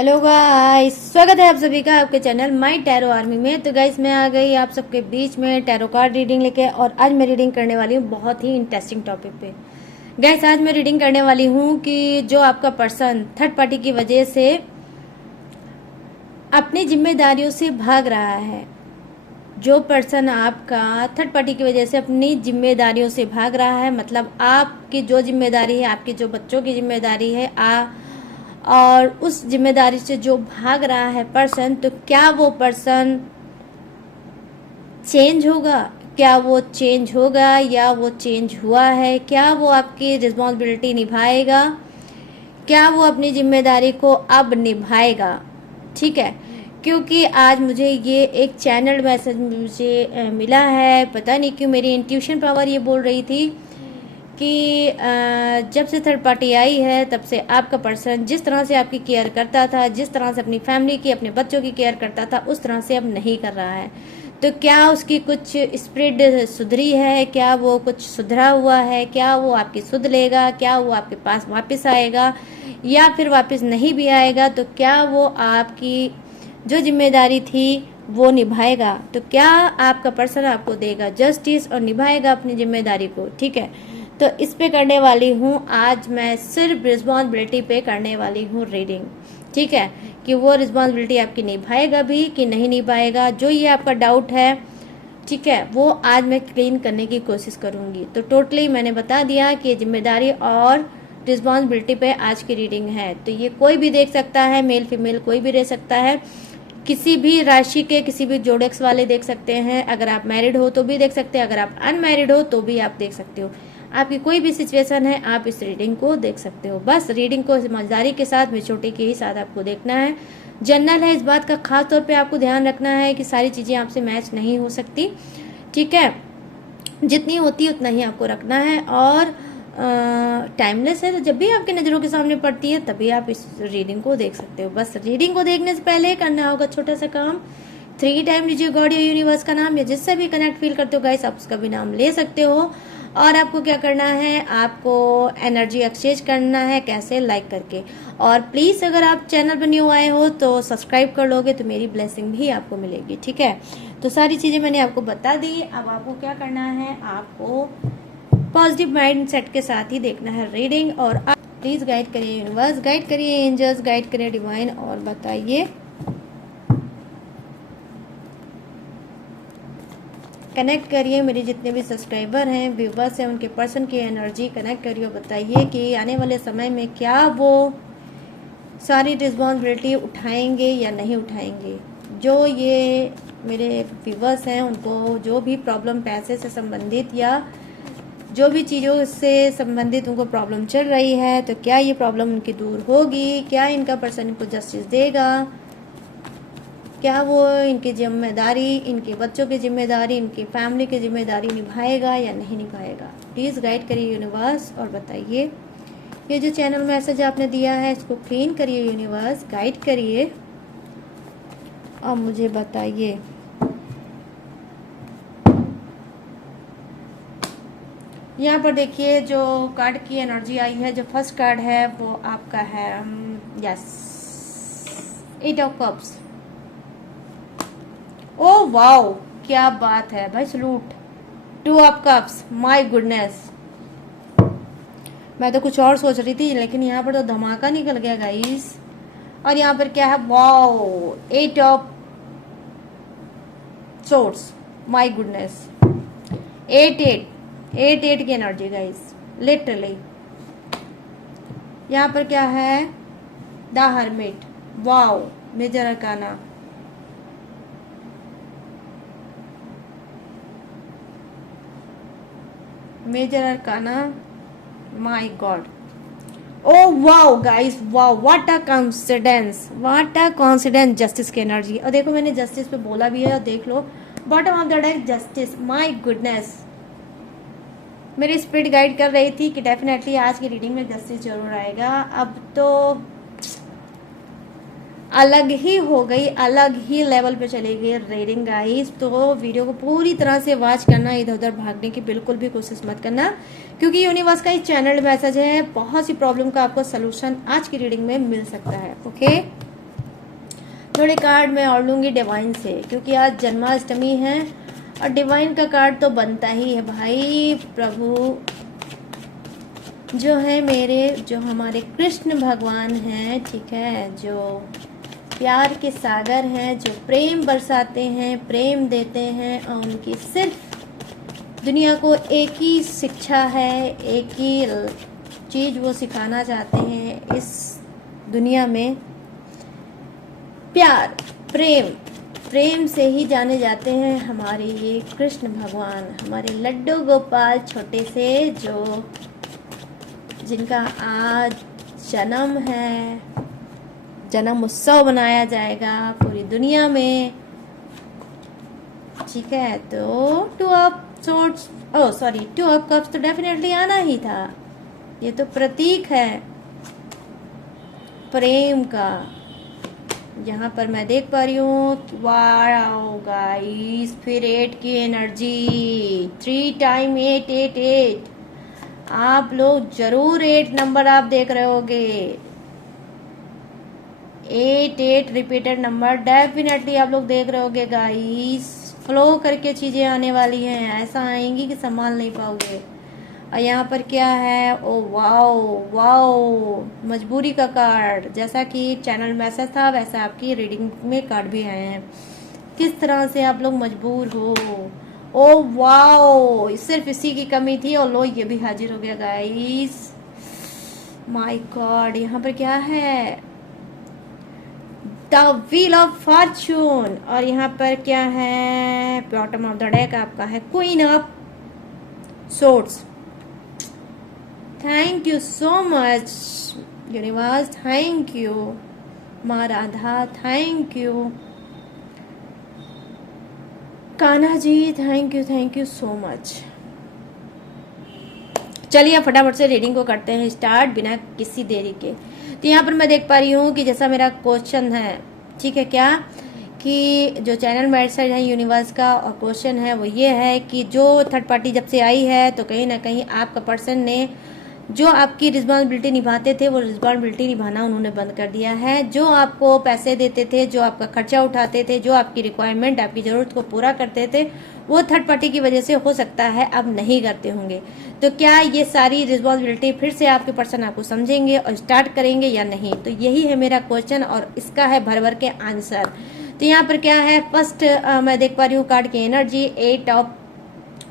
Hello guys, स्वागत है आप सभी का आपके चैनल माय टैरो आर्मी में। तो गाइस मैं आ गई आप सबके बीच में टैरो कार्ड रीडिंग लेके, और आज मैं रीडिंग करने वाली हूँ बहुत ही इंटरेस्टिंग टॉपिक पे। गाइस आज मैं रीडिंग करने वाली हूँ कि जो आपका पर्सन थर्ड पार्टी की वजह से अपनी जिम्मेदारियों से भाग रहा है, जो पर्सन आपका थर्ड पार्टी की वजह से अपनी जिम्मेदारियों से भाग रहा है, मतलब आपकी जो जिम्मेदारी है, आपके जो बच्चों की जिम्मेदारी है और उस जिम्मेदारी से जो भाग रहा है पर्सन, तो क्या वो पर्सन चेंज होगा? क्या वो चेंज होगा या वो चेंज हुआ है? क्या वो आपकी रिस्पॉन्सिबिलिटी निभाएगा? क्या वो अपनी जिम्मेदारी को अब निभाएगा? ठीक है, क्योंकि आज मुझे ये एक चैनल मैसेज मुझे मिला है। पता नहीं क्यों मेरी इंट्यूशन पावर ये बोल रही थी कि जब से थर्ड पार्टी आई है तब से आपका पर्सन जिस तरह से आपकी केयर करता था, जिस तरह से अपनी फैमिली की, अपने बच्चों की केयर करता था, उस तरह से अब नहीं कर रहा है। तो क्या उसकी कुछ स्प्रिट सुधरी है? क्या वो कुछ सुधरा हुआ है? क्या वो आपकी सुध लेगा? क्या वो आपके पास वापस आएगा या फिर वापस नहीं भी आएगा? तो क्या वो आपकी जो जिम्मेदारी थी वो निभाएगा? तो क्या आपका पर्सन आपको देगा जस्टिस और निभाएगा अपनी जिम्मेदारी को? ठीक है, तो इस पे करने वाली हूँ आज मैं, सिर्फ रिस्पॉन्सिबिलिटी पे करने वाली हूँ रीडिंग। ठीक है, कि वो रिस्पॉन्सिबिलिटी आपकी निभाएगा भी कि नहीं निभाएगा, जो ये आपका डाउट है, ठीक है, वो आज मैं क्लीन करने की कोशिश करूँगी। तो टोटली मैंने बता दिया कि जिम्मेदारी और रिस्पॉन्सिबिलिटी पे आज की रीडिंग है। तो ये कोई भी देख सकता है, मेल फीमेल कोई भी रह सकता है, किसी भी राशि के किसी भी जोडेक्स वाले देख सकते हैं। अगर आप मैरिड हो तो भी देख सकते हैं, अगर आप अनमैरिड हो तो भी आप देख सकते हो। आपकी कोई भी सिचुएशन है, आप इस रीडिंग को देख सकते हो। बस रीडिंग को समझदारी के साथ, मेच्योरिटी के ही साथ आपको देखना है। जनरल है, इस बात का खास तौर पे आपको ध्यान रखना है कि सारी चीज़ें आपसे मैच नहीं हो सकती। ठीक है, जितनी होती है उतना ही आपको रखना है, और टाइमलेस है, तो जब भी आपकी नज़रों के सामने पड़ती है तभी आप इस रीडिंग को देख सकते हो। बस रीडिंग को देखने से पहले करना होगा छोटा सा काम, 3 टाइम लीजिए गॉड या यूनिवर्स का नाम, या जिससे भी कनेक्ट फील करते हो गाइस आप उसका भी नाम ले सकते हो। और आपको क्या करना है, आपको एनर्जी एक्सचेंज करना है। कैसे? लाइक करके। और प्लीज़ अगर आप चैनल पर न्यू आए हो तो सब्सक्राइब कर लोगे तो मेरी ब्लेसिंग भी आपको मिलेगी। ठीक है, तो सारी चीज़ें मैंने आपको बता दी। अब आपको क्या करना है, आपको पॉजिटिव माइंड सेट के साथ ही देखना है रीडिंग। और आप प्लीज़ गाइड करिए यूनिवर्स, गाइड करिए एंजल्स, गाइड करिए डिवाइन, और बताइए, कनेक्ट करिए मेरे जितने भी सब्सक्राइबर हैं, व्यूवर्स हैं, उनके पर्सन की एनर्जी कनेक्ट करिए। बताइए कि आने वाले समय में क्या वो सारी रिस्पॉन्सिबिलिटी उठाएंगे या नहीं उठाएंगे। जो ये मेरे व्यूवर्स हैं उनको जो भी प्रॉब्लम पैसे से संबंधित या जो भी चीज़ों से संबंधित उनको प्रॉब्लम चल रही है, तो क्या ये प्रॉब्लम उनकी दूर होगी? क्या इनका पर्सन इनको जस्टिस देगा? क्या वो इनकी जिम्मेदारी, इनके बच्चों की जिम्मेदारी, इनकी फैमिली की जिम्मेदारी निभाएगा या नहीं निभाएगा? प्लीज़ गाइड करिए यूनिवर्स और बताइए। ये जो चैनल मैसेज आपने दिया है इसको क्लीन करिए यूनिवर्स, गाइड करिए और मुझे बताइए। यहाँ पर देखिए जो कार्ड की एनर्जी आई है, जो फर्स्ट कार्ड है वो आपका है yes 8 of cups. Oh wow, क्या बात है भाई, salute. 2 of cups, my goodness. मैं तो कुछ और सोच रही थी, लेकिन यहाँ पर तो धमाका निकल गया गाइस। और यहाँ पर क्या है, wow 8 of swords, my goodness. 8 की एनर्जी गाइस, लिटरली। यहाँ पर क्या है, the hermit, wow major arcana. Major arcana, my god. Oh wow guys, wow, what a coincidence, what a coincidence. Justice की एनर्जी, और देखो मैंने जस्टिस पे बोला भी है, और देख लो bottom of the deck justice, my goodness. मेरी स्पिरिट गाइड कर रही थी कि डेफिनेटली आज की रीडिंग में जस्टिस जरूर आएगा। अब तो अलग ही हो गई, अलग ही लेवल पे चली गई रीडिंग गाइस। तो वीडियो को पूरी तरह से वॉच करना, इधर उधर भागने की बिल्कुल भी कोशिश मत करना, क्योंकि यूनिवर्स का ही चैनल मैसेज है। बहुत सी प्रॉब्लम का आपको सोल्यूशन आज की रीडिंग में मिल सकता है। ओके, थोड़े कार्ड मैं और लूँगी डिवाइन से, क्योंकि आज जन्माष्टमी है और डिवाइन का कार्ड तो बनता ही है भाई। प्रभु जो है मेरे, जो हमारे कृष्ण भगवान हैं, ठीक है, जो प्यार के सागर हैं, जो प्रेम बरसाते हैं, प्रेम देते हैं, और उनकी सिर्फ दुनिया को एक ही शिक्षा है, एक ही चीज़ वो सिखाना चाहते हैं इस दुनिया में, प्यार, प्रेम। प्रेम से ही जाने जाते हैं हमारे ये कृष्ण भगवान, हमारे लड्डू गोपाल छोटे से, जो जिनका आज जन्म है, जन्म उत्सव मनाया जाएगा पूरी दुनिया में, ठीक है। तो two of swords, oh sorry, two of cups तो डेफिनेटली आना ही था। ये तो प्रतीक है प्रेम का। यहाँ पर मैं देख पा रही हूँ, वाओ गाइस, फिर 8 की एनर्जी, 3 टाइम 8 8 8। आप लोग जरूर 8 नंबर आप देख रहे होगे, 8 8 रिपीटेड नंबर डेफिनेटली आप लोग देख रहे होगे गाइस। फ्लो करके चीजें आने वाली हैं, ऐसा आएंगी कि संभाल नहीं पाओगे। और यहाँ पर क्या है, ओ वाओ वाओ, मजबूरी का कार्ड। जैसा कि चैनल मैसेज था वैसा आपकी रीडिंग में कार्ड भी आए हैं, किस तरह से आप लोग मजबूर हो। ओ वाओ, सिर्फ इसी की कमी थी और लो ये भी हाजिर हो गया गाइस, माय गॉड। यहाँ पर क्या है, द व्हील ऑफ फॉर्चून, और यहाँ पर क्या है, बॉटम ऑफ द डेक आपका है queen of swords. Thank you so much universe, thank you माँ Radha, thank you Kanha ji, thank you so much. चलिए फटाफट से रीडिंग को करते हैं स्टार्ट बिना किसी देरी के। तो यहाँ पर मैं देख पा रही हूँ कि जैसा मेरा क्वेश्चन है, ठीक है, क्या कि जो चैनल मैसेज है यूनिवर्स का, और क्वेश्चन है वो ये है कि जो थर्ड पार्टी जब से आई है तो कहीं ना कहीं आपका पर्सन ने जो आपकी रिस्पॉन्सिबिलिटी निभाते थे वो रिस्पॉन्सिबिलिटी निभाना उन्होंने बंद कर दिया है। जो आपको पैसे देते थे, जो आपका खर्चा उठाते थे, जो आपकी रिक्वायरमेंट, आपकी ज़रूरत को पूरा करते थे, वो थर्ड पार्टी की वजह से हो सकता है अब नहीं करते होंगे। तो क्या ये सारी रिस्पॉन्सिबिलिटी फिर से आपके पर्सन आपको समझेंगे और स्टार्ट करेंगे या नहीं? तो यही है मेरा क्वेश्चन और इसका है भर भर के आंसर। तो यहाँ पर क्या है, फर्स्ट मैं देख पा रही हूँ कार्ड की एनर्जी, 8 ऑफ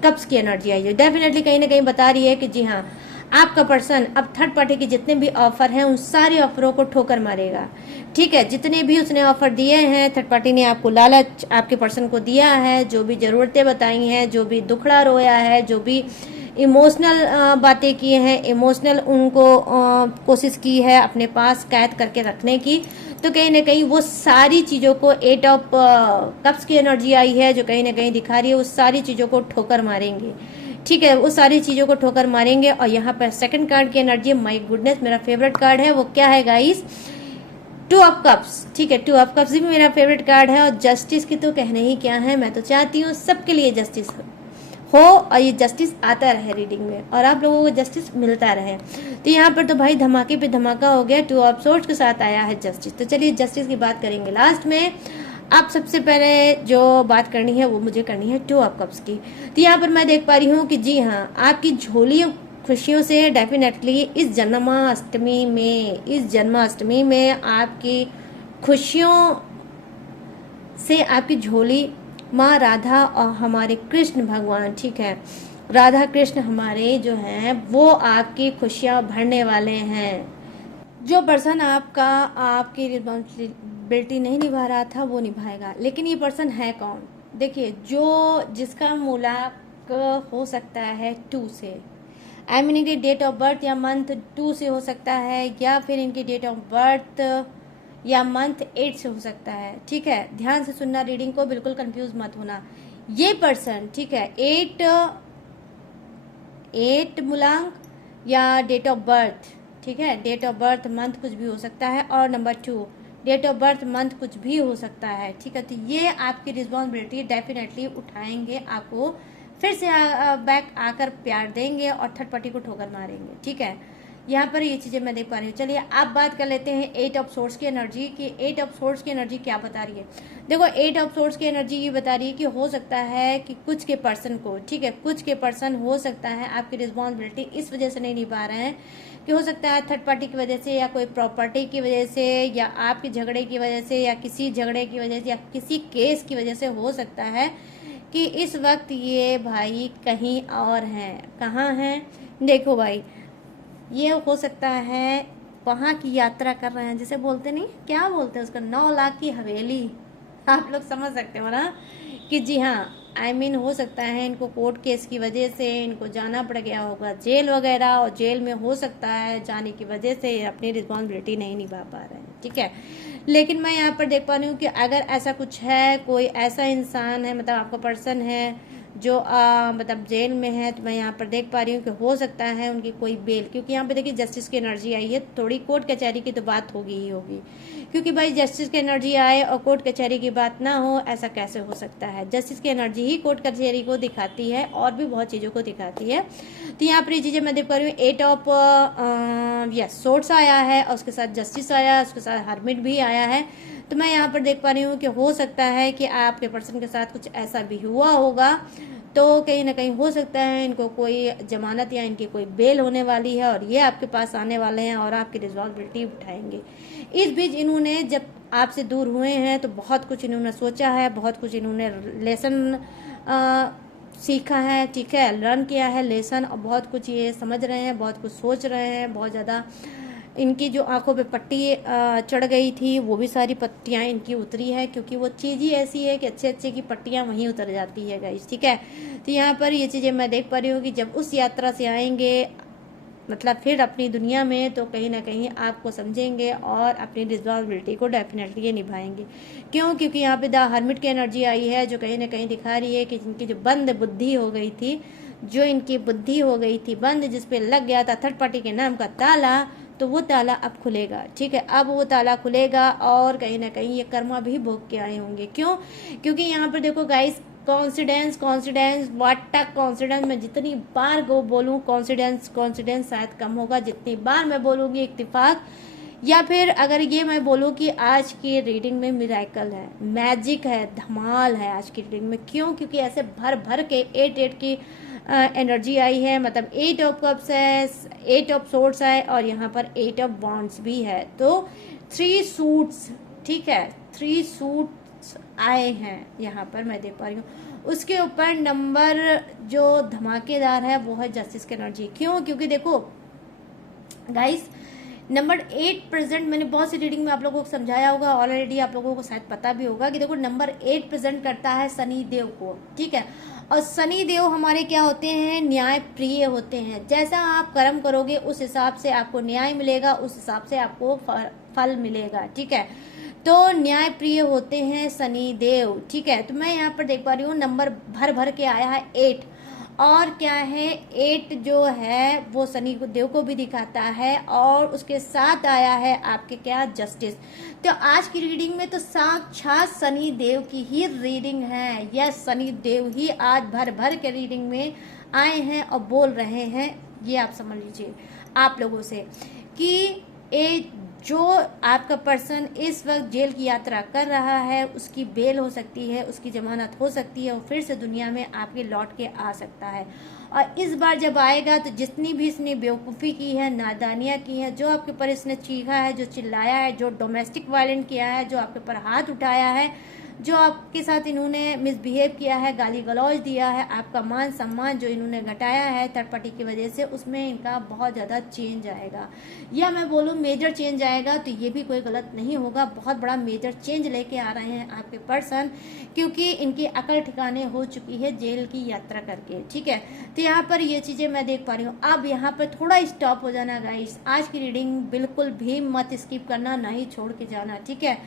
कप्स की एनर्जी आई है। डेफिनेटली कहीं ना कहीं बता रही है कि जी हाँ, आपका पर्सन अब थर्ड पार्टी के जितने भी ऑफर हैं उन सारे ऑफरों को ठोकर मारेगा, ठीक है। जितने भी उसने ऑफर दिए हैं, थर्ड पार्टी ने आपको लालच आपके पर्सन को दिया है, जो भी ज़रूरतें बताई हैं, जो भी दुखड़ा रोया है, जो भी इमोशनल बातें की हैं, इमोशनल उनको कोशिश की है अपने पास कैद करके रखने की, तो कहीं ना कहीं वो सारी चीज़ों को 8 ऑफ कप्स की एनर्जी आई है जो कहीं ना कहीं दिखा रही है उस सारी चीज़ों को ठोकर मारेंगे, ठीक है। वो सारी चीज़ों को ठोकर मारेंगे। और यहाँ पर सेकंड कार्ड की एनर्जी, माय गुडनेस, मेरा फेवरेट कार्ड है। वो क्या है गाइस, 2 ऑफ कप्स, ठीक है। 2 ऑफ कप्स भी मेरा फेवरेट कार्ड है। और जस्टिस की तो कहने ही क्या है, मैं तो चाहती हूँ सबके लिए जस्टिस हो और ये जस्टिस आता रहे रीडिंग में और आप लोगों को जस्टिस मिलता रहे। तो यहाँ पर तो भाई धमाके पे धमाका हो गया, 2 ऑफ सोर्ड्स के साथ आया है जस्टिस। तो चलिए जस्टिस की बात करेंगे लास्ट में। आप सबसे पहले जो बात करनी है वो मुझे करनी है 2 ऑफ कप्स की। तो यहाँ पर मैं देख पा रही हूँ कि जी हाँ, आपकी झोली खुशियों से डेफिनेटली इस जन्माष्टमी में आपकी खुशियों से आपकी झोली माँ राधा और हमारे कृष्ण भगवान, ठीक है, राधा कृष्ण हमारे जो हैं वो आपकी खुशियाँ भरने वाले हैं। जो पर्सन आपका आपकी रिस्पॉन्सिबिलिटी नहीं निभा रहा था वो निभाएगा। लेकिन ये पर्सन है कौन? देखिए, जो जिसका मूलांक हो सकता है 2 से, आई मीन इनकी डेट ऑफ बर्थ या मंथ 2 से हो सकता है, या फिर इनकी डेट ऑफ बर्थ या मंथ 8 से हो सकता है, ठीक है। ध्यान से सुनना रीडिंग को, बिल्कुल कंफ्यूज मत होना। ये पर्सन, ठीक है, 8 मूलांक या डेट ऑफ बर्थ, ठीक है, डेट ऑफ बर्थ मंथ कुछ भी हो सकता है, और number 2 date of birth month कुछ भी हो सकता है, ठीक है। तो ये आपकी रिस्पॉन्सिबिलिटी डेफिनेटली उठाएंगे, आपको फिर से बैक आकर प्यार देंगे और थर्ड पार्टी को ठोकर मारेंगे, ठीक है। यहाँ पर ये चीज़ें मैं देख पा रही हूँ। चलिए आप बात कर लेते हैं 8 ऑफ सोर्स की एनर्जी कि 8 ऑफ सोर्स की एनर्जी क्या बता रही है। देखो 8 ऑफ सोर्स की एनर्जी ये बता रही है कि हो सकता है कि कुछ के पर्सन को, ठीक है, कुछ के पर्सन हो सकता है आपकी रिस्पॉन्सिबिलिटी इस वजह से नहीं निभा रहे हैं कि हो सकता है थर्ड पार्टी की वजह से या कोई प्रॉपर्टी की वजह से या आपके झगड़े की वजह से या किसी झगड़े की वजह से या किसी केस की वजह से हो सकता है कि इस वक्त ये भाई कहीं और हैं। कहाँ हैं? देखो भाई, ये हो सकता है वहाँ की यात्रा कर रहे हैं, जिसे बोलते नहीं, क्या बोलते हैं उसका, 9 लाख की हवेली। आप लोग समझ सकते हो ना कि जी हाँ, I mean, हो सकता है इनको कोर्ट केस की वजह से इनको जाना पड़ गया होगा जेल वगैरह, और जेल में हो सकता है जाने की वजह से अपनी रिस्पॉन्सिबिलिटी नहीं निभा पा रहे हैं, ठीक है। लेकिन मैं यहाँ पर देख पा रही हूँ कि अगर ऐसा कुछ है, कोई ऐसा इंसान है, मतलब आपका पर्सन है जो मतलब जेल में है, तो मैं यहाँ पर देख पा रही हूँ कि हो सकता है उनकी कोई बेल, क्योंकि यहाँ पे देखिए जस्टिस की एनर्जी आई है, थोड़ी कोर्ट कचहरी की तो बात होगी ही होगी, क्योंकि भाई जस्टिस की एनर्जी आए और कोर्ट कचहरी की बात ना हो, ऐसा कैसे हो सकता है। जस्टिस की एनर्जी ही कोर्ट कचहरी को दिखाती है और भी बहुत चीज़ों को दिखाती है। तो यहाँ पर ये चीज़ें मैं देख पा रही हूँ, 8 ऑफ यस सोर्ट्स आया है और उसके साथ जस्टिस आया है, उसके साथ हर्मिट भी आया है। तो मैं यहाँ पर देख पा रही हूँ कि हो सकता है कि आपके पर्सन के साथ कुछ ऐसा भी हुआ होगा, तो कहीं ना कहीं हो सकता है इनको कोई जमानत या इनकी कोई बेल होने वाली है और ये आपके पास आने वाले हैं और आपकी रिस्पॉन्सिबिलिटी उठाएंगे। इस बीच इन्होंने जब आपसे दूर हुए हैं तो बहुत कुछ इन्होंने सोचा है, बहुत कुछ इन्होंने लेसन सीखा है, ठीक है, लर्न किया है लेसन, और बहुत कुछ ये समझ रहे हैं, बहुत कुछ सोच रहे हैं, बहुत ज़्यादा इनकी जो आंखों पे पट्टी चढ़ गई थी वो भी सारी पट्टियाँ इनकी उतरी है, क्योंकि वो चीज़ ही ऐसी है कि अच्छे अच्छे की पट्टियाँ वहीं उतर जाती है गाइस, ठीक है। तो यहाँ पर ये चीज़ें मैं देख पा रही हूँ कि जब उस यात्रा से आएंगे, मतलब फिर अपनी दुनिया में, तो कहीं ना कहीं आपको समझेंगे और अपनी रिस्पॉन्सिबिलिटी को डेफिनेटली ये निभाएंगे। क्यों? क्योंकि यहाँ पे द हर्मिट की एनर्जी आई है जो कहीं ना कहीं दिखा रही है कि जिनकी जो बंद बुद्धि हो गई थी, जो इनकी बुद्धि हो गई थी बंद, जिसपे लग गया था थर्ड पार्टी के नाम का ताला, तो वो ताला अब खुलेगा, ठीक है। अब वो ताला खुलेगा और कहीं ना कहीं ये कर्मा भी भोग के आए होंगे। क्यों? क्योंकि यहाँ पर देखो guys, confidence confidence what confidence, मैं जितनी बार को बोलूँ कॉन्फिडेंस शायद कम होगा, जितनी बार मैं बोलूँगी इत्तेफाक, या फिर अगर ये मैं बोलूँ कि आज की रीडिंग में मिराकल है, मैजिक है, धमाल है आज की रीडिंग में। क्यों? क्योंकि ऐसे भर भर के 8 की एनर्जी आई है, मतलब 8 ऑफ कप्स है, 8 ऑफ सोर्ड्स है और यहाँ पर 8 ऑफ वॉन्ड्स भी है। तो 3 सूट्स, ठीक है, 3 सूट्स आए हैं यहाँ पर मैं देख पा रही हूँ। उसके ऊपर नंबर जो धमाकेदार है वो है जस्टिस की एनर्जी। क्यों? क्योंकि देखो गाइस, नंबर 8 प्रेजेंट, मैंने बहुत सी रीडिंग में आप लोगों को समझाया होगा ऑलरेडी, आप लोगों को शायद पता भी होगा कि देखो नंबर 8 प्रेजेंट करता है शनि देव को, ठीक है। और शनि देव हमारे क्या होते हैं? न्याय प्रिय होते हैं। जैसा आप कर्म करोगे उस हिसाब से आपको न्याय मिलेगा, उस हिसाब से आपको फल मिलेगा, ठीक है। तो न्याय प्रिय होते हैं शनि देव, ठीक है। तो मैं यहाँ पर देख पा रही हूँ नंबर भर भर के आया है 8, और क्या है 8 जो है वो शनि देव को भी दिखाता है और उसके साथ आया है आपके क्या? जस्टिस। तो आज की रीडिंग में तो साक्षात शनि देव की ही रीडिंग है। यस, शनि देव ही आज भर भर के रीडिंग में आए हैं और बोल रहे हैं, ये आप समझ लीजिए आप लोगों से, कि जो आपका पर्सन इस वक्त जेल की यात्रा कर रहा है उसकी बेल हो सकती है, उसकी जमानत हो सकती है और फिर से दुनिया में आपके लौट के आ सकता है। और इस बार जब आएगा तो जितनी भी इसने बेवकूफ़ी की है, नादानियाँ की है, जो आपके ऊपर इसने चीखा है, जो चिल्लाया है, जो डोमेस्टिक वायलेंट किया है, जो आपके ऊपर हाथ उठाया है, जो आपके साथ इन्होंने मिसबिहेव किया है, गाली गलौज दिया है, आपका मान सम्मान जो इन्होंने घटाया है थर्ड पार्टी की वजह से, उसमें इनका बहुत ज़्यादा चेंज आएगा, या मैं बोलूँ मेजर चेंज आएगा, तो ये भी कोई गलत नहीं होगा। बहुत बड़ा मेजर चेंज लेके आ रहे हैं आपके पर्सन, क्योंकि इनकी अकल ठिकाने हो चुकी है जेल की यात्रा करके, ठीक है। तो यहाँ पर ये चीज़ें मैं देख पा रही हूँ। अब यहाँ पर थोड़ा स्टॉप हो जाना गाइस, आज की रीडिंग बिल्कुल भी मत स्किप करना, ना ही छोड़ के जाना, ठीक है,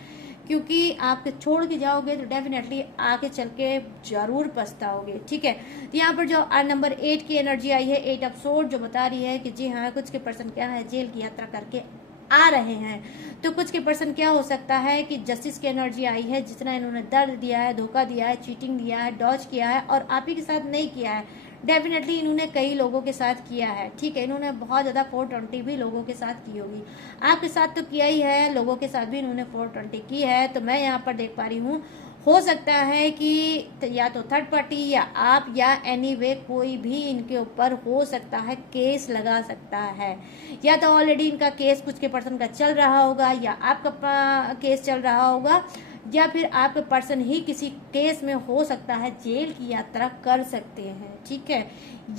क्योंकि आप छोड़ के जाओगे तो डेफिनेटली आगे चल के जरूर पछताओगे, ठीक है। तो यहाँ पर जो नंबर 8 की एनर्जी आई है, 8 ऑफ सोर्ड, जो बता रही है कि जी हाँ, कुछ के पर्सन क्या है जेल की यात्रा करके आ रहे हैं, तो कुछ के पर्सन क्या हो सकता है कि जस्टिस की एनर्जी आई है, जितना इन्होंने दर्द दिया है, धोखा दिया है, चीटिंग दिया है, डॉज किया है और आप ही के साथ नहीं किया है, डेफिनेटली इन्होंने कई लोगों के साथ किया है, ठीक है। इन्होंने बहुत ज़्यादा 420 भी लोगों के साथ की होगी, आपके साथ तो किया ही है, लोगों के साथ भी इन्होंने 420 की है। तो मैं यहाँ पर देख पा रही हूँ, हो सकता है कि या तो थर्ड पार्टी या आप या एनीवे कोई भी इनके ऊपर हो सकता है केस लगा सकता है, या तो ऑलरेडी इनका केस कुछ के पर्सन का चल रहा होगा, या आपका केस चल रहा होगा, या फिर आपके पर्सन ही किसी केस में हो सकता है जेल की यात्रा कर सकते हैं, ठीक है।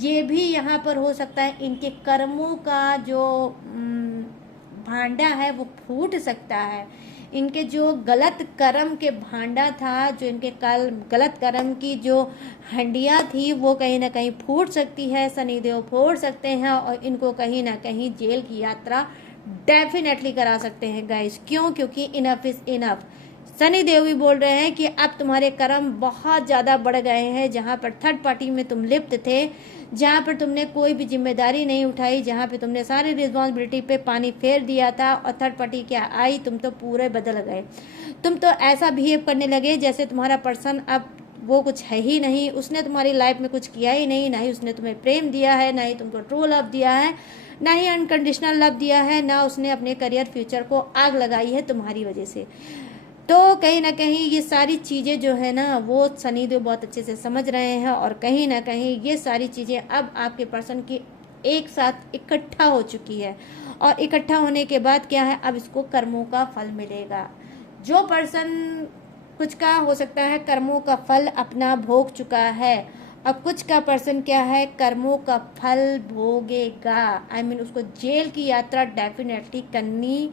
ये भी यहाँ पर हो सकता है इनके कर्मों का जो भांडा है वो फूट सकता है। इनके जो गलत कर्म के भांडा था, जो इनके कल गलत कर्म की जो हंडिया थी, वो कहीं ना कहीं फूट सकती है, शनिदेव फोड़ सकते हैं और इनको कहीं ना कहीं जेल की यात्रा डेफिनेटली करा सकते हैं गाइस। क्यों? क्योंकि enough is enough. Shani Dev भी बोल रहे हैं कि अब तुम्हारे कर्म बहुत ज़्यादा बढ़ गए हैं। जहाँ पर थर्ड पार्टी में तुम लिप्त थे, जहाँ पर तुमने कोई भी जिम्मेदारी नहीं उठाई, जहाँ पे तुमने सारी रिस्पॉन्सिबिलिटी पे पानी फेर दिया था और थर्ड पार्टी क्या आई, तुम तो पूरे बदल गए। तुम तो ऐसा बिहेव करने लगे जैसे तुम्हारा पर्सन अब वो कुछ है ही नहीं, उसने तुम्हारी लाइफ में कुछ किया ही नहीं, ना ही उसने तुम्हें प्रेम दिया है, ना ही तुमको ट्रू लव दिया है, ना ही अनकंडीशनल लव दिया है, ना उसने अपने करियर फ्यूचर को आग लगाई है तुम्हारी वजह से। तो कहीं ना कहीं ये सारी चीज़ें जो है ना वो शनिदेव बहुत अच्छे से समझ रहे हैं, और कहीं ना कहीं ये सारी चीज़ें अब आपके पर्सन की एक साथ इकट्ठा हो चुकी है, और इकट्ठा होने के बाद क्या है, अब इसको कर्मों का फल मिलेगा। जो पर्सन कुछ का हो सकता है कर्मों का फल अपना भोग चुका है, अब कुछ का पर्सन क्या है कर्मों का फल भोगेगा। I mean, उसको जेल की यात्रा डेफिनेटली करनी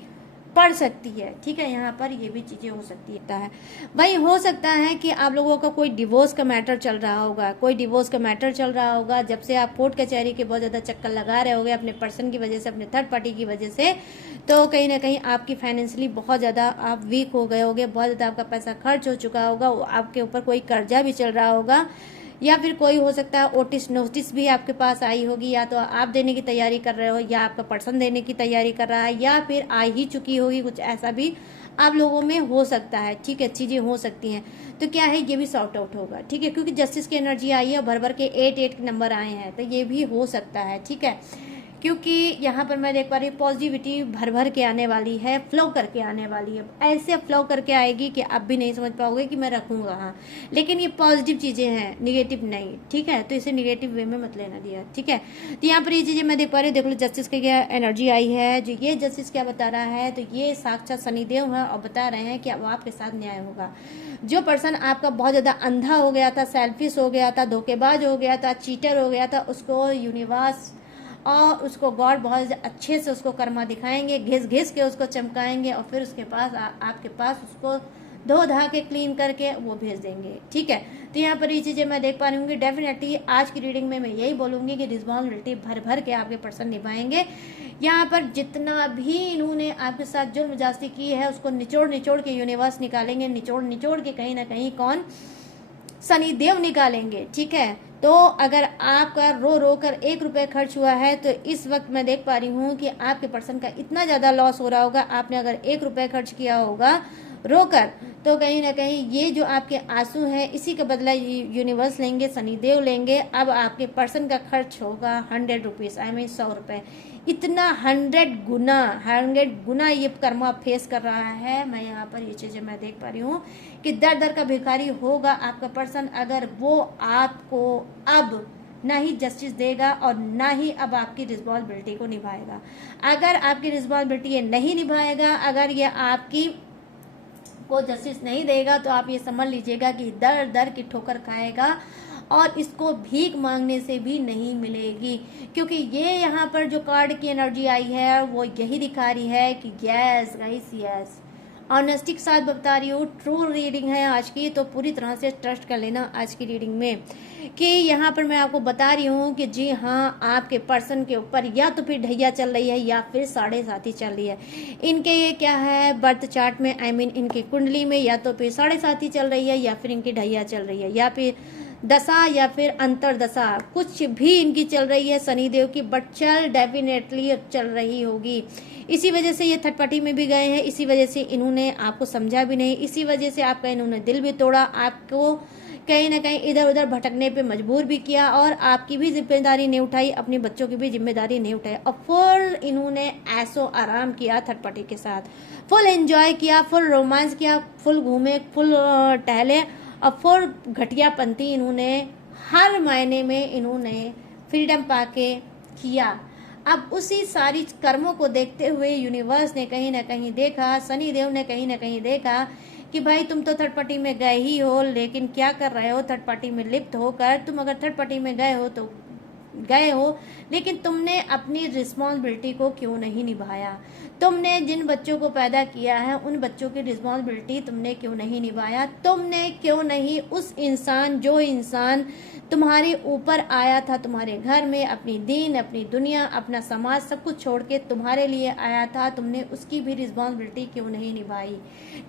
पड़ सकती है, ठीक है। यहाँ पर ये भी चीज़ें हो सकती है। वही हो सकता है कि आप लोगों का कोई डिवोर्स का मैटर चल रहा होगा, कोई डिवोर्स का मैटर चल रहा होगा, जब से आप कोर्ट कचहरी के बहुत ज़्यादा चक्कर लगा रहे होगे अपने पर्सन की वजह से, अपने थर्ड पार्टी की वजह से, तो कहीं ना कहीं आपकी फाइनेंशियली बहुत ज़्यादा आप वीक हो गए होगे, बहुत ज़्यादा आपका पैसा खर्च हो चुका होगा, आपके ऊपर कोई कर्जा भी चल रहा होगा, या फिर कोई हो सकता है ओटिस नोटिस भी आपके पास आई होगी, या तो आप देने की तैयारी कर रहे हो, या आपका पर्सन देने की तैयारी कर रहा है, या फिर आ ही चुकी होगी, कुछ ऐसा भी आप लोगों में हो सकता है, ठीक है। चीज़ें हो सकती हैं, तो क्या है ये भी सॉर्ट आउट होगा, ठीक है, क्योंकि जस्टिस की एनर्जी आई है, भर भर के 8 के नंबर आए हैं, तो ये भी हो सकता है, ठीक है। क्योंकि यहाँ पर मैं देख पा रही हूँ पॉजिटिविटी भर भर के आने वाली है, फ्लो करके आने वाली है, ऐसे फ्लो करके आएगी कि आप भी नहीं समझ पाओगे कि मैं रखूँगा, हाँ, लेकिन ये पॉजिटिव चीज़ें हैं, निगेटिव नहीं, ठीक है। तो इसे निगेटिव वे में मत लेना दिया, ठीक है। तो यहाँ पर ये चीज़ें मैं देख पा रही हूँ, देख लो जस्टिस की क्या एनर्जी आई है, जो ये जस्टिस क्या बता रहा है, तो ये साक्षात शनिदेव है और बता रहे हैं कि अब आपके साथ न्याय होगा। जो पर्सन आपका बहुत ज़्यादा अंधा हो गया था, सेल्फिश हो गया था, धोखेबाज हो गया था, चीटर हो गया था, उसको यूनिवर्स और उसको गॉड बहुत अच्छे से उसको कर्मा दिखाएंगे, घिस घिस के उसको चमकाएंगे, और फिर उसके पास आपके पास उसको धो धा के क्लीन करके वो भेज देंगे, ठीक है। तो यहाँ पर ये चीज़ें मैं देख पा रही हूँ। डेफिनेटली आज की रीडिंग में मैं यही बोलूँगी कि रिस्पॉन्सिबिलिटी भर भर के आपके पर्सन निभाएंगे। यहाँ पर जितना भी इन्होंने आपके साथ जुल्म जास्ती की है उसको निचोड़ निचोड़ के यूनिवर्स निकालेंगे, निचोड़ निचोड़ के कहीं ना कहीं कौन, शनिदेव निकालेंगे, ठीक है। तो अगर आपका रो रो कर 1 रुपये खर्च हुआ है, तो इस वक्त मैं देख पा रही हूँ कि आपके पर्सन का इतना ज़्यादा लॉस हो रहा होगा, आपने अगर 1 रुपये खर्च किया होगा रोकर, तो कहीं ना कहीं ये जो आपके आंसू हैं इसी का बदला यूनिवर्स लेंगे, शनिदेव लेंगे। अब आपके पर्सन का खर्च होगा 100 रुपीज़, I mean 100 रुपये, इतना 100 गुना ये कर्मा फेस कर रहा है। मैं यहाँ पर ये चीज़ें मैं देख पा रही हूँ कि दर दर का भिखारी होगा आपका पर्सन, अगर वो आपको अब ना ही जस्टिस देगा और ना ही अब आपकी रिस्पॉन्सिबिलिटी को निभाएगा। अगर आपकी रिस्पॉन्सिबिलिटी ये नहीं निभाएगा, अगर ये आपकी को जस्टिस नहीं देगा, तो आप ये समझ लीजिएगा कि दर दर की ठोकर खाएगा और इसको भीख मांगने से भी नहीं मिलेगी। क्योंकि ये यहाँ पर जो कार्ड की एनर्जी आई है वो यही दिखा रही है कि यस गाइस, यस, ऑनेस्टी के साथ बता रही हूँ, ट्रू रीडिंग है आज की, तो पूरी तरह से ट्रस्ट कर लेना आज की रीडिंग में कि यहाँ पर मैं आपको बता रही हूँ कि जी हाँ, आपके पर्सन के ऊपर या तो फिर ढैया चल रही है या फिर 7.5 चल रही है। इनके ये क्या है बर्थ चार्ट में, I mean इनकी कुंडली में या तो फिर 7.5 चल रही है, या फिर इनकी ढैया चल रही है, या फिर दशा या फिर अंतर दशा, कुछ भी इनकी चल रही है शनिदेव की, बट चल डेफिनेटली चल रही होगी। इसी वजह से ये थर्ड पार्टी में भी गए हैं, इसी वजह से इन्होंने आपको समझा भी नहीं, इसी वजह से आपका इन्होंने दिल भी तोड़ा, आपको कहीं ना कहीं इधर उधर भटकने पे मजबूर भी किया और आपकी भी जिम्मेदारी नहीं उठाई, अपने बच्चों की भी जिम्मेदारी नहीं उठाई और फुल इन्होंने ऐसो आराम किया थर्ड पार्टी के साथ, फुल एंजॉय किया, फुल रोमांस किया, फुल घूमे, फुल टहले और फुल घटियापंथी इन्होंने हर महीने में इन्होंने फ्रीडम पाके किया। अब उसी सारी कर्मों को देखते हुए यूनिवर्स ने कहीं ना कहीं देखा, शनि देव ने कहीं ना कहीं देखा कि भाई तुम तो थर्ड पार्टी में गए ही हो, लेकिन क्या कर रहे हो थर्ड पार्टी में लिप्त होकर। तुम अगर थर्ड पार्टी में गए हो तो गए हो, लेकिन तुमने अपनी रिस्पॉन्सिबिलिटी को क्यों नहीं निभाया। तुमने जिन बच्चों को पैदा किया है उन बच्चों की रिस्पॉन्सिबिलिटी तुमने क्यों नहीं निभाया। तुमने क्यों नहीं उस इंसान, जो इंसान तुम्हारे ऊपर आया था तुम्हारे घर में, अपनी दीन, अपनी दुनिया, अपना समाज सब कुछ छोड़ के तुम्हारे लिए आया था, तुमने उसकी भी रिस्पॉन्सिबिलिटी क्यों नहीं निभाई।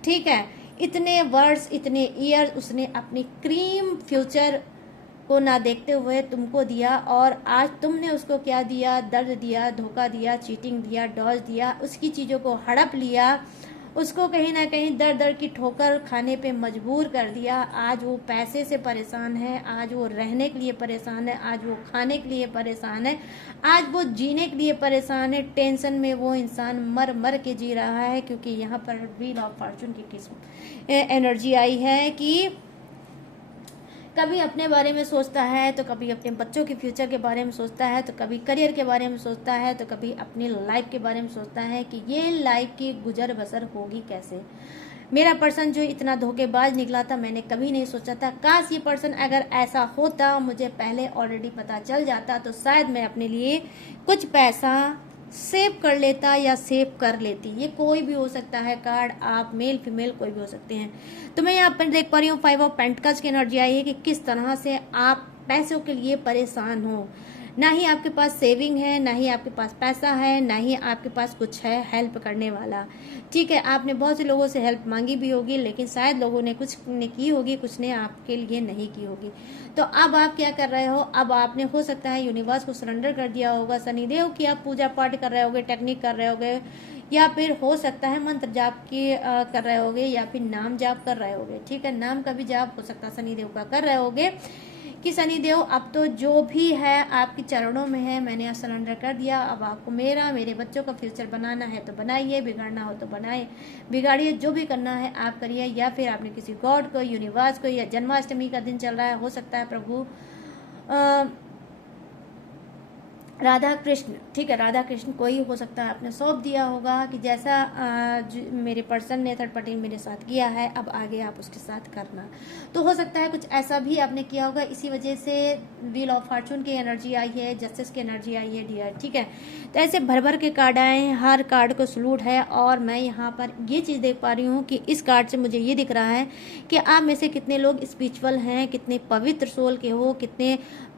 ठीक है, इतने वर्ष, इतने ईयर उसने अपनी क्रीम फ्यूचर को ना देखते हुए तुमको दिया और आज तुमने उसको क्या दिया, दर्द दिया, धोखा दिया, चीटिंग दिया, डॉज दिया, उसकी चीज़ों को हड़प लिया, उसको कहीं ना कहीं दर दर की ठोकर खाने पे मजबूर कर दिया। आज वो पैसे से परेशान है, आज वो रहने के लिए परेशान है, आज वो खाने के लिए परेशान है, आज वो जीने के लिए परेशान है। टेंशन में वो इंसान मर मर के जी रहा है, क्योंकि यहाँ पर व्हील ऑफ फॉर्चून की किस्म एनर्जी आई है कि कभी अपने बारे में सोचता है तो कभी अपने बच्चों के फ्यूचर के बारे में सोचता है, तो कभी करियर के बारे में सोचता है, तो कभी अपनी लाइफ के बारे में सोचता है कि ये लाइफ की गुजर बसर होगी कैसे। मेरा पर्सन जो इतना धोखेबाज निकला था, मैंने कभी नहीं सोचा था। काश ये पर्सन अगर ऐसा होता, मुझे पहले ऑलरेडी पता चल जाता, तो शायद मैं अपने लिए कुछ पैसा सेव कर लेता या सेव कर लेती। ये कोई भी हो सकता है कार्ड, आप मेल फीमेल कोई भी हो सकते हैं। तो मैं यहाँ पर देख पा रही हूँ 5 ऑफ पेंटिकल्स की एनर्जी आई है कि किस तरह से आप पैसों के लिए परेशान हो। ना ही आपके पास सेविंग है, ना ही आपके पास पैसा है, ना ही आपके पास कुछ है हेल्प करने वाला। ठीक है, आपने बहुत से लोगों से हेल्प मांगी भी होगी, लेकिन शायद लोगों ने कुछ ने की होगी, कुछ ने आपके लिए नहीं की होगी। तो अब आप क्या कर रहे हो, अब आपने हो सकता है यूनिवर्स को सरेंडर कर दिया होगा, शनिदेव की आप पूजा पाठ कर रहे होगे, टेक्निक कर रहे होगे, या फिर हो सकता है मंत्र जाप की कर रहे होगे, या फिर नाम जाप कर रहे होगे। ठीक है, नाम का भी जाप हो सकता है शनिदेव का कर रहे होगे कि शनिदेव अब तो जो भी है आपके चरणों में है, मैंने आप सरेंडर कर दिया। अब आपको मेरे बच्चों का फ्यूचर बनाना है तो बनाइए, बिगाड़ना हो तो बनाए बिगाड़िए, जो भी करना है आप करिए। या फिर आपने किसी गॉड को, यूनिवर्स को, या जन्माष्टमी का दिन चल रहा है, हो सकता है प्रभु राधा कृष्ण, ठीक है, राधा कृष्ण कोई हो सकता है, आपने सौंप दिया होगा कि जैसा मेरे पर्सन ने थर्ड पार्टी मेरे साथ किया है, अब आगे आप उसके साथ करना। तो हो सकता है कुछ ऐसा भी आपने किया होगा, इसी वजह से व्हील ऑफ फॉर्चून की एनर्जी आई है, जस्टिस की एनर्जी आई है डियर। ठीक है, तो ऐसे भर भर के कार्ड आए हैं, हर कार्ड को सलूट है। और मैं यहाँ पर ये चीज़ देख पा रही हूँ कि इस कार्ड से मुझे ये दिख रहा है कि आप में से कितने लोग स्पिरिचुअल हैं, कितने पवित्र सोल के हो, कितने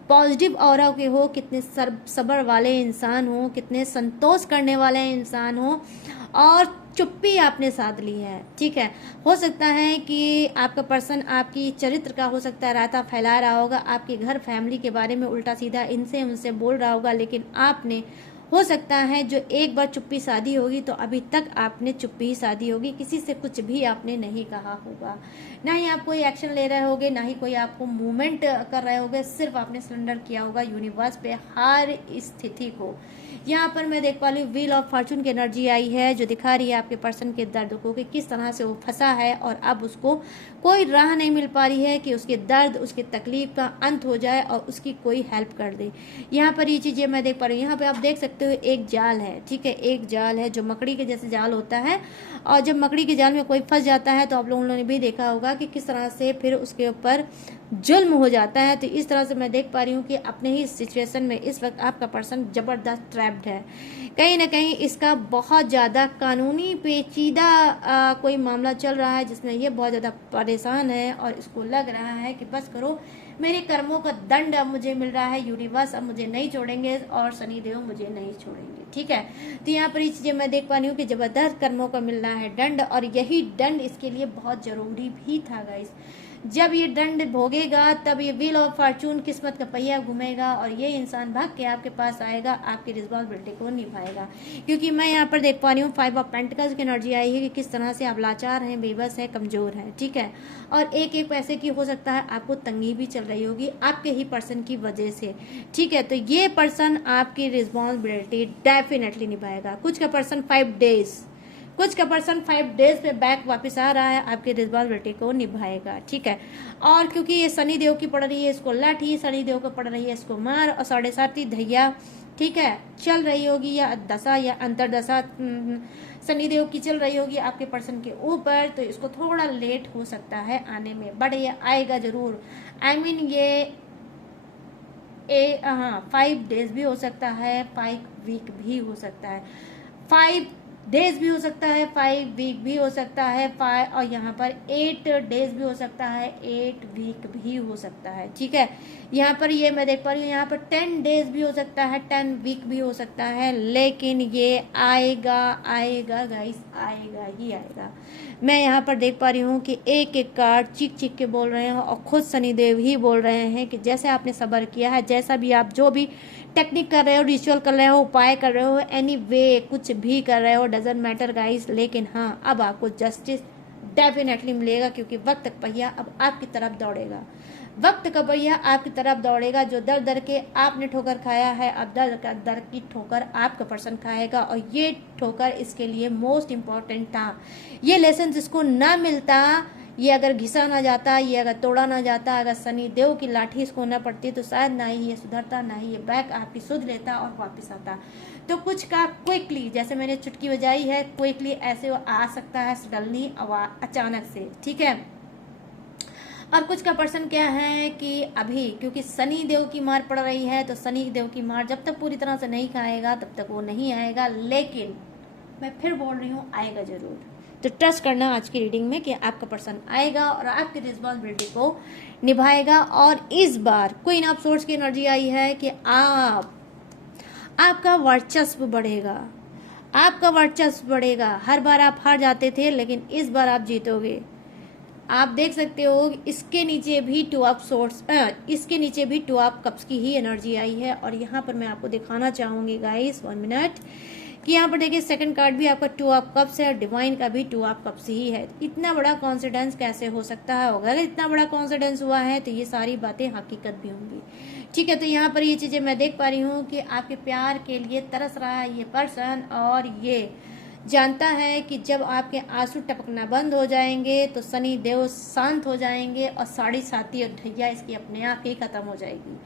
पॉजिटिव ऑरा के हो, कितने सब्र वाले इंसान हो, कितने संतोष करने वाले इंसान हो, और चुप्पी आपने साध ली है। ठीक है, हो सकता है कि आपका पर्सन आपकी चरित्र का हो सकता है रायता फैला रहा होगा, आपके घर फैमिली के बारे में उल्टा सीधा इनसे उनसे बोल रहा होगा, लेकिन आपने हो सकता है जो एक बार चुप्पी साधी होगी तो अभी तक आपने चुप्पी ही साधी होगी, किसी से कुछ भी आपने नहीं कहा होगा, ना ही आप कोई एक्शन ले रहे होगे, ना ही कोई आपको मूवमेंट कर रहे होगे, सिर्फ आपने सरेंडर किया होगा यूनिवर्स पे हर स्थिति को। यहाँ पर मैं देख पा रही हूँ व्हील ऑफ फॉर्चून की एनर्जी आई है, जो दिखा रही है आपके पर्सन के दर्द को कि किस तरह से वो फंसा है और अब उसको कोई राह नहीं मिल पा रही है कि उसके दर्द, उसके तकलीफ का अंत हो जाए और उसकी कोई हेल्प कर दे। यहाँ पर ये चीज़ें मैं देख पा रही हूँ। यहाँ पे आप देख सकते हो एक जाल है, ठीक है, एक जाल है जो मकड़ी के जैसे जाल होता है, और जब मकड़ी के जाल में कोई फंस जाता है तो आप लोगों ने भी देखा होगा कि किस तरह से फिर उसके ऊपर जुल्म हो जाता है। तो इस तरह से मैं देख पा रही हूँ कि अपने ही सिचुएशन में इस वक्त आपका पर्सन जबरदस्त ट्रैप्ड है। कहीं ना कहीं इसका बहुत ज़्यादा कानूनी पेचीदा कोई मामला चल रहा है, जिसमें ये बहुत ज़्यादा परेशान है और इसको लग रहा है कि बस करो, मेरे कर्मों का दंड अब मुझे मिल रहा है, यूनिवर्स अब मुझे नहीं छोड़ेंगे और शनिदेव मुझे नहीं छोड़ेंगे। ठीक है, तो यहाँ पर ये चीज़ें मैं देख पा रही हूँ कि जबरदस्त कर्मों का मिल रहा है दंड, और यही दंड इसके लिए बहुत ज़रूरी भी था गाइस। जब ये दंड भोगेगा तब ये व्हील ऑफ फॉर्चून किस्मत का पहिया घूमेगा और ये इंसान भाग के आपके पास आएगा, आपकी रिस्पॉन्सिबिलिटी को निभाएगा। क्योंकि मैं यहाँ पर देख पा रही हूँ 5 ऑफ पेंटिकल्स की एनर्जी आई है कि किस तरह से आप लाचार हैं, बेबस हैं, कमज़ोर हैं, ठीक है। और एक एक पैसे की हो सकता है आपको तंगी भी चल रही होगी आपके ही पर्सन की वजह से, ठीक है। तो ये पर्सन आपकी रिस्पॉन्सिबिलिटी डेफिनेटली निभाएगा। कुछ का पर्सन 5 डेज, कुछ का पर्सन 5 डेज पे बैक वापस आ रहा है, आपकी रिस्पॉन्सिबिलिटी को निभाएगा, ठीक है। और क्योंकि ये शनि देव की पड़ रही है इसको लाठी, शनि देव को पड़ रही है इसको मार, और 7.5 धैया, ठीक है, चल रही होगी या दशा या अंतरदशा शनि देव की चल रही होगी आपके पर्सन के ऊपर, तो इसको थोड़ा लेट हो सकता है आने में, बट ये आएगा जरूर। I mean ये 5 डेज भी हो सकता है, 5 वीक भी हो सकता है, 5 डेज भी हो सकता है, 5 वीक भी हो सकता है, 5 और यहाँ पर 8 डेज भी हो सकता है, 8 वीक भी हो सकता है, ठीक है। यहाँ पर ये मैं देख पा रही हूँ यहाँ पर 10 डेज भी हो सकता है, 10 वीक भी हो सकता है, लेकिन ये आएगा आएगा गाइस, आएगा ही आएगा। मैं यहाँ पर देख पा रही हूँ कि एक एक कार्ड चीख चीख के बोल रहे हैं और खुद शनिदेव ही बोल रहे हैं कि जैसे आपने सब्र किया है, जैसा भी आप जो भी टेक्निक कर रहे हो, रिचुअल कर रहे हो, उपाय कर रहे हो, एनी वे कुछ भी कर रहे हो, डजंट मैटर गाइस, लेकिन हाँ अब आपको जस्टिस डेफिनेटली मिलेगा क्योंकि वक्त का पहिया अब आपकी तरफ दौड़ेगा, वक्त का पहिया आपकी तरफ दौड़ेगा। जो दर दर के आपने ठोकर खाया है, अब दर की ठोकर आपका पर्सन खाएगा, और ये ठोकर इसके लिए मोस्ट इम्पॉर्टेंट था। ये लेसन जिसको ना मिलता, ये अगर घिसा ना जाता, ये अगर तोड़ा ना जाता, अगर शनि देव की लाठी इसको ना पड़ती, तो शायद ना ही ये सुधरता, ना ही ये बैक आपकी सुध लेता और वापस आता। तो कुछ का क्विकली, जैसे मैंने चुटकी बजाई है, क्विकली ऐसे आ सकता है सडनली, अचानक से, ठीक है। और कुछ का पर्सन क्या है कि अभी क्योंकि शनि देव की मार पड़ रही है, तो शनि देव की मार जब तक पूरी तरह से नहीं खाएगा तब तक वो नहीं आएगा, लेकिन मैं फिर बोल रही हूँ आएगा जरूर। तो ट्रस्ट करना आज की रीडिंग में कि आपका पर्सन आएगा और आपकी रिस्पॉन्सिबिलिटी को निभाएगा। और इस बार क्वीन ऑफ सोर्ड्स की एनर्जी आई है कि आपका वर्चस्व बढ़ेगा, आपका वर्चस्व बढ़ेगा। हर बार आप हार जाते थे, लेकिन इस बार आप जीतोगे। आप देख सकते हो इसके नीचे भी 2 ऑफ सोर्ड्स, इसके नीचे भी 2 ऑफ कप्स की ही एनर्जी आई है। और यहाँ पर मैं आपको दिखाना चाहूंगी गाइस 1 मिनट कि यहाँ पर देखिए सेकंड कार्ड भी आपका 2 ऑफ कप्स है और डिवाइन का भी 2 ऑफ कप्स ही है। इतना बड़ा कॉन्फिडेंस कैसे हो सकता है? अगर इतना बड़ा कॉन्फिडेंस हुआ है तो ये सारी बातें हकीकत भी होंगी, ठीक है। तो यहाँ पर ये चीजें मैं देख पा रही हूँ कि आपके प्यार के लिए तरस रहा है ये पर्सन, और ये जानता है कि जब आपके आंसू टपकना बंद हो जाएंगे तो शनि देव शांत हो जाएंगे और 7.5 और ढैया इसकी अपने आप ही खत्म हो जाएगी,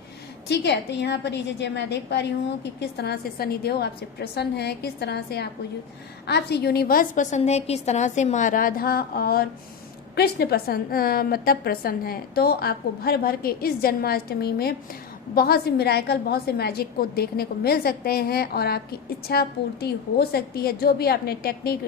ठीक है। तो यहाँ पर ये चीजें मैं देख पा रही हूँ कि किस तरह से शनि देव आपसे प्रसन्न है, किस तरह से आपसे यूनिवर्स पसंद है, किस तरह से माँ राधा और कृष्ण प्रसन्न है। तो आपको भर भर के इस जन्माष्टमी में बहुत सी मिराकल, बहुत से मैजिक को देखने को मिल सकते हैं और आपकी इच्छा पूर्ति हो सकती है। जो भी आपने टेक्निक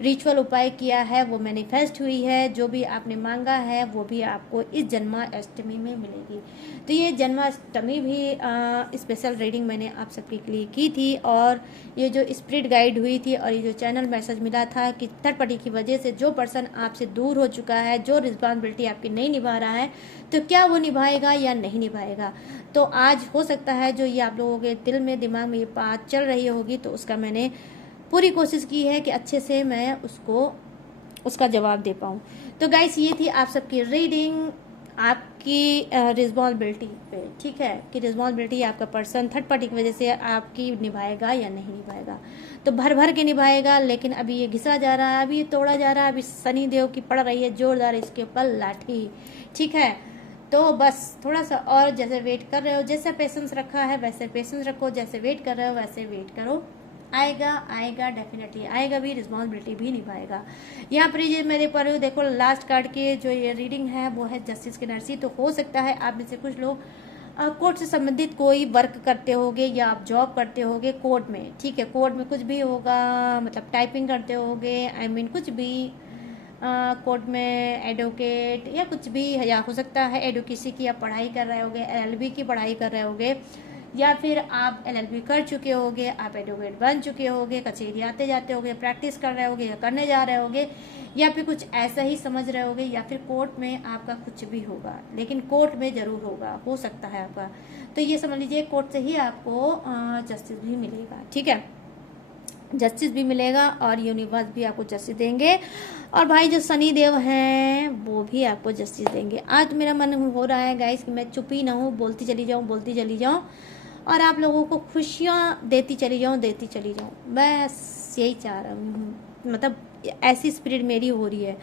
रिचुअल उपाय किया है वो मैनिफेस्ट हुई है, जो भी आपने मांगा है वो भी आपको इस जन्माष्टमी में मिलेगी। तो ये जन्माष्टमी भी स्पेशल रीडिंग मैंने आप सबके लिए की थी, और ये जो स्पिरिट गाइड हुई थी और ये जो चैनल मैसेज मिला था कि थर्ड पार्टी की वजह से जो पर्सन आपसे दूर हो चुका है, जो रिस्पॉन्सिबिलिटी आपकी नहीं निभा रहा है, तो क्या वो निभाएगा या नहीं निभाएगा। तो आज हो सकता है जो ये आप लोगों के दिल में, दिमाग में ये बात चल रही होगी, तो उसका मैंने पूरी कोशिश की है कि अच्छे से मैं उसका जवाब दे पाऊँ। तो गाइस ये थी आप सबकी रीडिंग आपकी रिस्पॉन्सिबिलिटी पे, ठीक है, कि रिस्पॉन्सिबिलिटी आपका पर्सन थर्ड पार्टी की वजह से आपकी निभाएगा या नहीं निभाएगा। तो भर भर के निभाएगा, लेकिन अभी ये घिसा जा रहा है, अभी ये तोड़ा जा रहा है, अभी शनि देव की पड़ रही है जोरदार इसके ऊपर लाठी, ठीक है। तो बस थोड़ा सा और जैसे वेट कर रहे हो, जैसे पेशेंस रखा है वैसे पेशेंस रखो, जैसे वेट कर रहे हो वैसे वेट करो, आएगा आएगा डेफिनेटली आएगा भी, रिस्पॉन्सिबिलिटी भी निभाएगा। यहाँ पर ये मैं देख पा रही हूँ, देखो लास्ट कार्ड की जो ये रीडिंग है वो है जस्टिस की एनर्जी। तो हो सकता है आप में से कुछ लोग कोर्ट से संबंधित कोई वर्क करते होगे या आप जॉब करते होगे कोर्ट में, ठीक है, कोर्ट में कुछ भी होगा, मतलब टाइपिंग करते होगे, I mean कुछ भी कोर्ट में एडवोकेट या कुछ भी, या हो सकता है एडवोकेसी की आप पढ़ाई कर रहे होगे, LLB की पढ़ाई कर रहे होगे, या फिर आप LLB कर चुके होगे, आप एडवोकेट बन चुके होगे, कचहरी आते जाते होगे, प्रैक्टिस कर रहे होगे या करने जा रहे होगे, या फिर कुछ ऐसा ही समझ रहे होगे, या फिर कोर्ट में आपका कुछ भी होगा, लेकिन कोर्ट में ज़रूर होगा, हो सकता है आपका। तो ये समझ लीजिए कोर्ट से ही आपको जस्टिस भी मिलेगा, ठीक है, जस्टिस भी मिलेगा और यूनिवर्स भी आपको जस्टिस देंगे। और भाई जो शनि देव हैं वो भी आपको जस्टिस देंगे। आज मेरा मन हो रहा है गाइस कि मैं चुप ही ना हूँ, बोलती चली जाऊँ और आप लोगों को खुशियाँ देती चली जाऊँ, बस यही चाह रहा हूँ। मतलब ऐसी स्पिरिट मेरी हो रही है,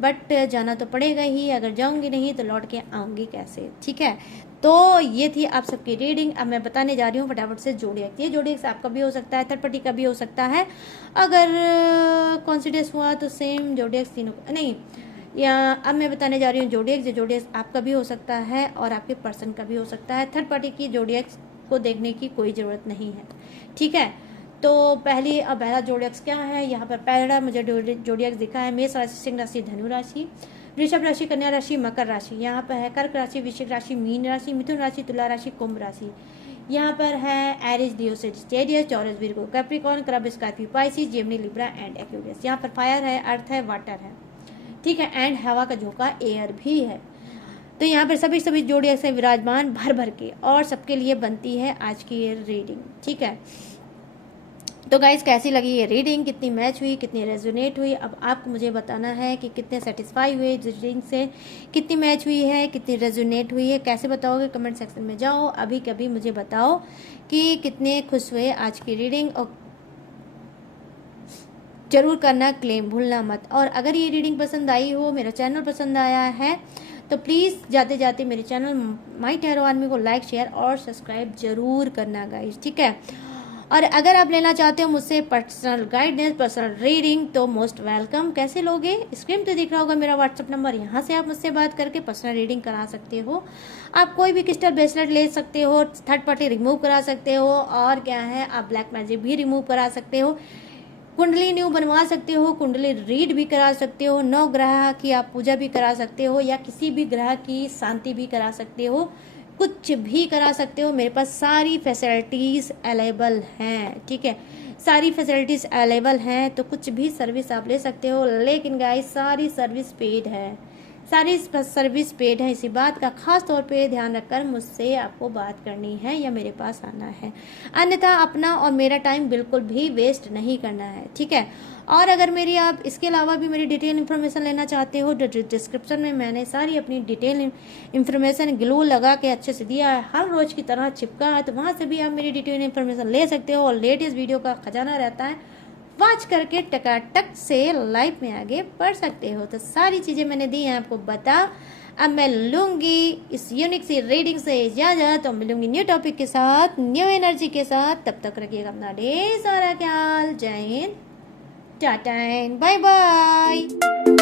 बट जाना तो पड़ेगा ही, अगर जाऊंगी नहीं तो लौट के आऊँगी कैसे, ठीक है। तो ये थी आप सबकी रीडिंग। अब मैं बताने जा रही हूँ फटाफट से जोडिएक्स। ये जोडिएक्स आपका भी हो सकता है, थर्ड पार्टी का भी हो सकता है। अगर कॉन्सिडर्स हुआ तो सेम जोडिएक्स तीनों नहीं, या अब मैं बताने जा रही हूँ जोडिएक्स। जो जोडिएक्स आपका भी हो सकता है और आपके पर्सन का भी हो सकता है। थर्ड पार्टी की जोडिएक्स को देखने की कोई ज़रूरत नहीं है, ठीक है। तो पहला जोडिएक्स क्या है, यहाँ पर पहला मुझे जोडिएक्स दिखा है मेष राशि, सिंह राशि, धनु राशि, वृषभ राशि, कन्या राशि, मकर राशि। यहाँ पर है कर्क राशि, वृश्चिक राशि, मीन राशि, मिथुन राशि, तुला राशि, कुंभ राशि। यहाँ पर है Aries, Leo, Sagittarius, Taurus, Virgo, Capricorn, crab, Scorpio, Pisces, Gemini, Libra and Aquarius. यहाँ पर फायर है, अर्थ है, वाटर है, ठीक है, एंड हवा का झोंका एयर भी है। तो यहाँ पर सभी जोड़ियाँ से विराजमान भर के, और सबके लिए बनती है आज की ये रीडिंग, ठीक है। तो गाइस कैसी लगी ये रीडिंग, कितनी मैच हुई, कितनी रेजोनेट हुई, अब आपको मुझे बताना है कि कितने सेटिस्फाई हुए रीडिंग से, कितनी मैच हुई है, कितनी रेजोनेट हुई है। कैसे बताओगे, कमेंट सेक्शन में जाओ अभी कभी मुझे बताओ कि कितने खुश हुए आज की रीडिंग, और जरूर करना क्लेम भूलना मत। और अगर ये रीडिंग पसंद आई हो, मेरा चैनल पसंद आया है, तो प्लीज़ जाते जाते मेरे चैनल माई टैरो आर्मी को लाइक, शेयर और सब्सक्राइब जरूर करना गाइस, ठीक है। और अगर आप लेना चाहते हो मुझसे पर्सनल गाइडेंस, पर्सनल रीडिंग, तो मोस्ट वेलकम। कैसे लोगे, स्क्रीन पे दिख रहा होगा मेरा व्हाट्सअप नंबर, यहाँ से आप मुझसे बात करके पर्सनल रीडिंग करा सकते हो। आप कोई भी क्रिस्टल ब्रेसलेट ले सकते हो, थर्ड पार्टी रिमूव करा सकते हो, और क्या है आप ब्लैक मैजिक भी रिमूव करा सकते हो, कुंडली न्यू बनवा सकते हो, कुंडली रीड भी करा सकते हो, 9 ग्रह की आप पूजा भी करा सकते हो, या किसी भी ग्रह की शांति भी करा सकते हो, कुछ भी करा सकते हो। मेरे पास सारी फैसिलिटीज़ अवेलेबल हैं, ठीक है, सारी फैसिलिटीज़ अवेलेबल हैं, तो कुछ भी सर्विस आप ले सकते हो। लेकिन गाइस सारी सर्विस पेड है, सारी सर्विस पेड है, इसी बात का खास तौर पे ध्यान रखकर मुझसे आपको बात करनी है या मेरे पास आना है, अन्यथा अपना और मेरा टाइम बिल्कुल भी वेस्ट नहीं करना है, ठीक है। और अगर मेरी आप इसके अलावा भी मेरी डिटेल इन्फॉर्मेशन लेना चाहते हो, डिस्क्रिप्शन में मैंने सारी अपनी डिटेल इन्फॉर्मेशन ग्लू लगा के अच्छे से दिया है, हर रोज की तरह चिपका है, तो वहाँ से भी आप मेरी डिटेल इन्फॉर्मेशन ले सकते हो। और लेटेस्ट वीडियो का खजाना रहता है, वॉच करके टकाटक से लाइफ में आगे बढ़ सकते हो। तो सारी चीज़ें मैंने दी हैं आपको बता। अब मैं लूँगी इस यूनिक सी रीडिंग से इजाज़त, तो मिलूंगी न्यू टॉपिक के साथ, न्यू एनर्जी के साथ। तब तक रखिएगा अपना ढेर सारा ख्याल। जय हिंद, टाटा एंड बाय बाय।